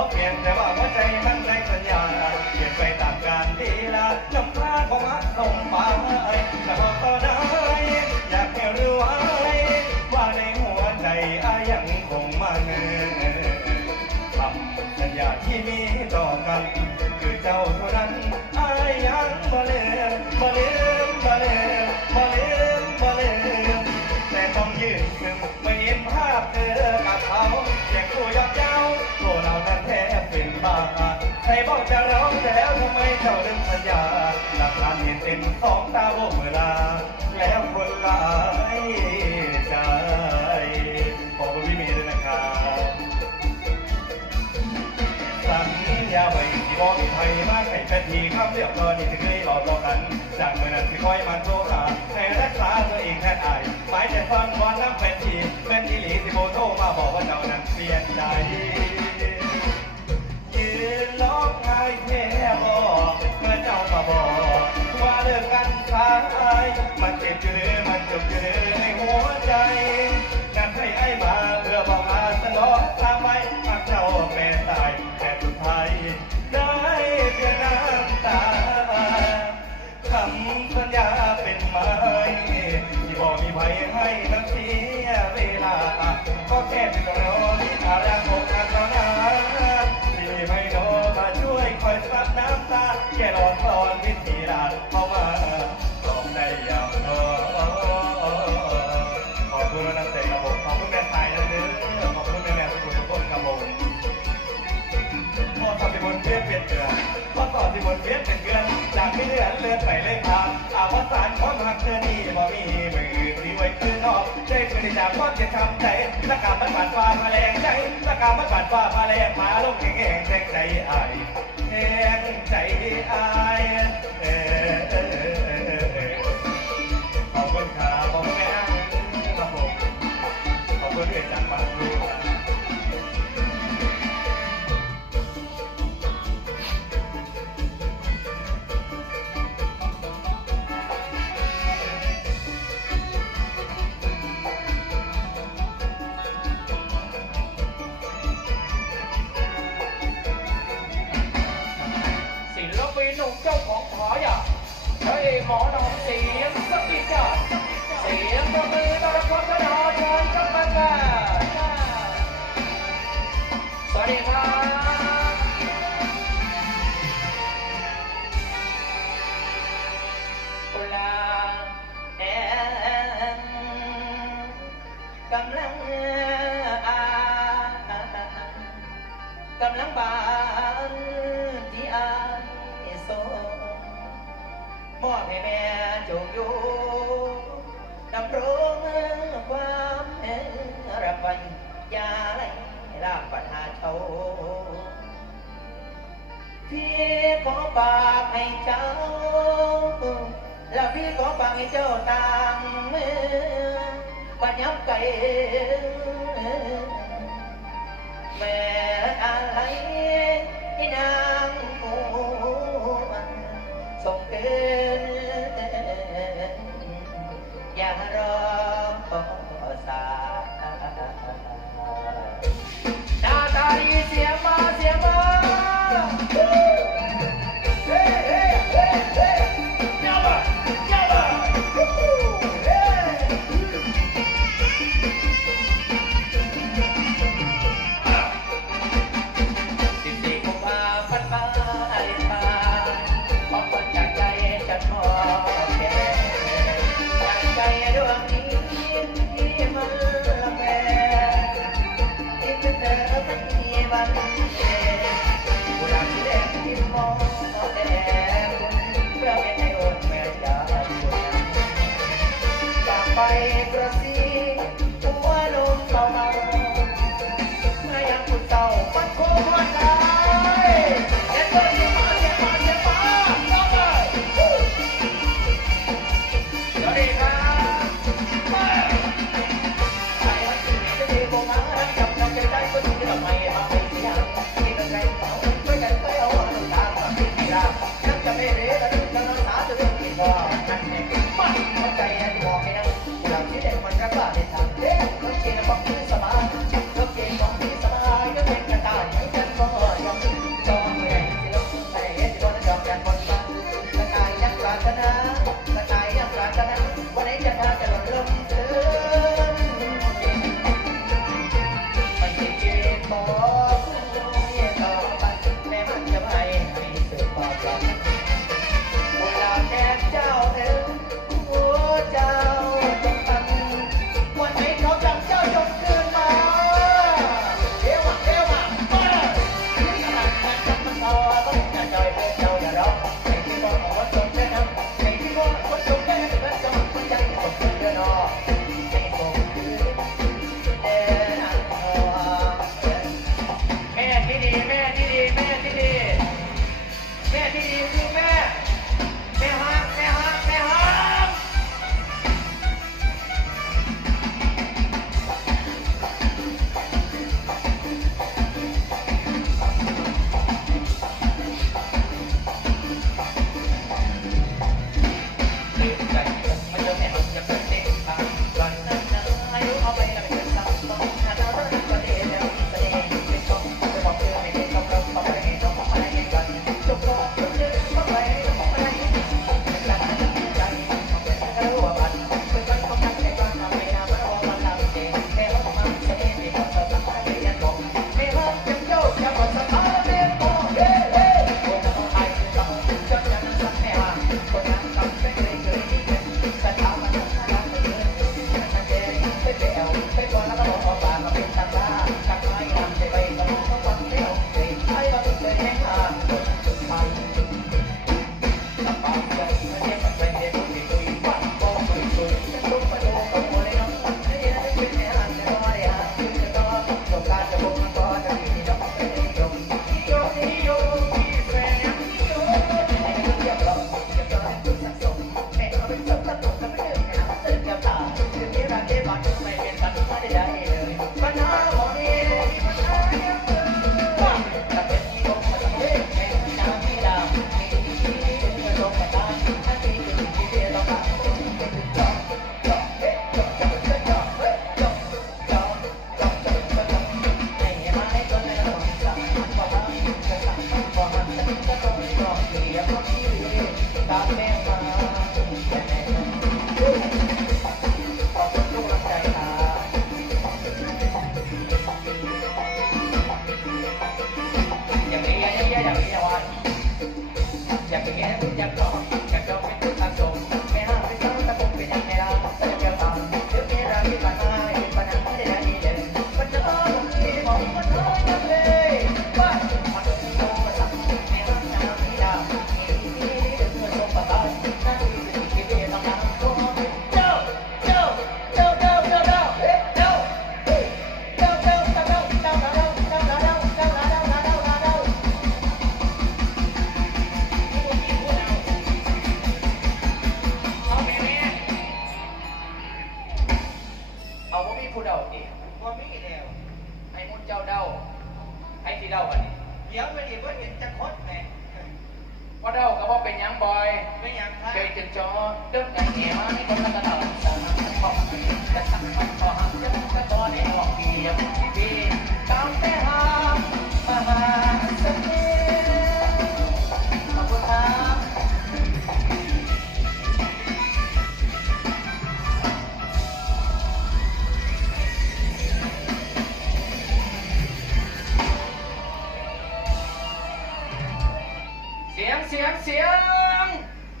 าถึงพอเปลี่ยนแต่ว่าหัวใจมันแรงสัญญาเปลี่ยนไปตามกาลลีลาจำพาของมักส่งไปจะบอกต่อได้อยากให้รู้ไว้ว่าในหัวใจอายังคงมันคำสัญญาที่มี ใครบอกจะร้องแต่แล้วทำไมเจ้าลืมสัญญาหลักฐานเห็นเต็มสองตาโบกเวลา แล้วคนหลายใจขอบคุณพี่เมย์ด้วยนะครับสัญญาไว้ที่บอกไทยมาให้เป็นทีคำเรียบร้อนี่ถึงเคยหลอกลวงกัน จากเมื่อนั้นที่คอยมันโทรหาให้รักษาตัวเองแทนอายหมายแต่ฟังวันน้ำเป็นทีเป็นอีหลีที่โบโทรมาบอกว่าเจ้านั้นเปลี่ยนใจ ไห้แค่บอกเมื่อเจ้ามาบอกว่าเลิกกันสายมันเจ็บอยู่หรือมันจบอยู่หรือในหัวใจนั่นให้ไอ้มาเพื่อบอกมาสนองทางไปหากเจ้าแม่ตายแต่สุดท้ายได้เพียงน้ำตาคำสัญญาเป็นไหมที่บอกมีไว้ให้มันเสียเวลาก็แค่เป็นรอ เตือนพอสอบที่บนเพียนเป็นเกลือนจากที่เลือนเลือนไปเลยพานอาวสานของหักเธอนี่บ่มีมือที่ไว้คือนอกใจคืนจากความเจ็บช้ำใจตะกามันบาดฟ้ามาแรงใจตะกามันบาดฟ้ามาแรงมาลงแข่งแข่งใจไอ้แข่งใจไอ หนุ่มเจ้าของฉายาพระเอกหมอนองเสียงสปิจาเสียงประมือต้อนรับความกระดาชนกับมันแม่สวัสดีครับอุลาแอนกำลังอากำลังบา ให้แม่จงอยู่ดำรงความเนรับวันยาไหลลาบปัญหาเชาพี่ขอฝากให้เจ้า แล้วพี่ขอฝากให้เจ้าตามมือปัญญาไก่ ไป Thank you. เดี๋ยวไปดิว่าเห็นจะคดไงว่าเด้าก็ว่าเป็นยังบอยไม่ยังค่ะเป็นจจอเดิมแต่เหนียวไม่ต้องกระดาษสามบอกจะสั่งขอจะต้องกะตอนในออกเดียวที่ตามแต่หามาหา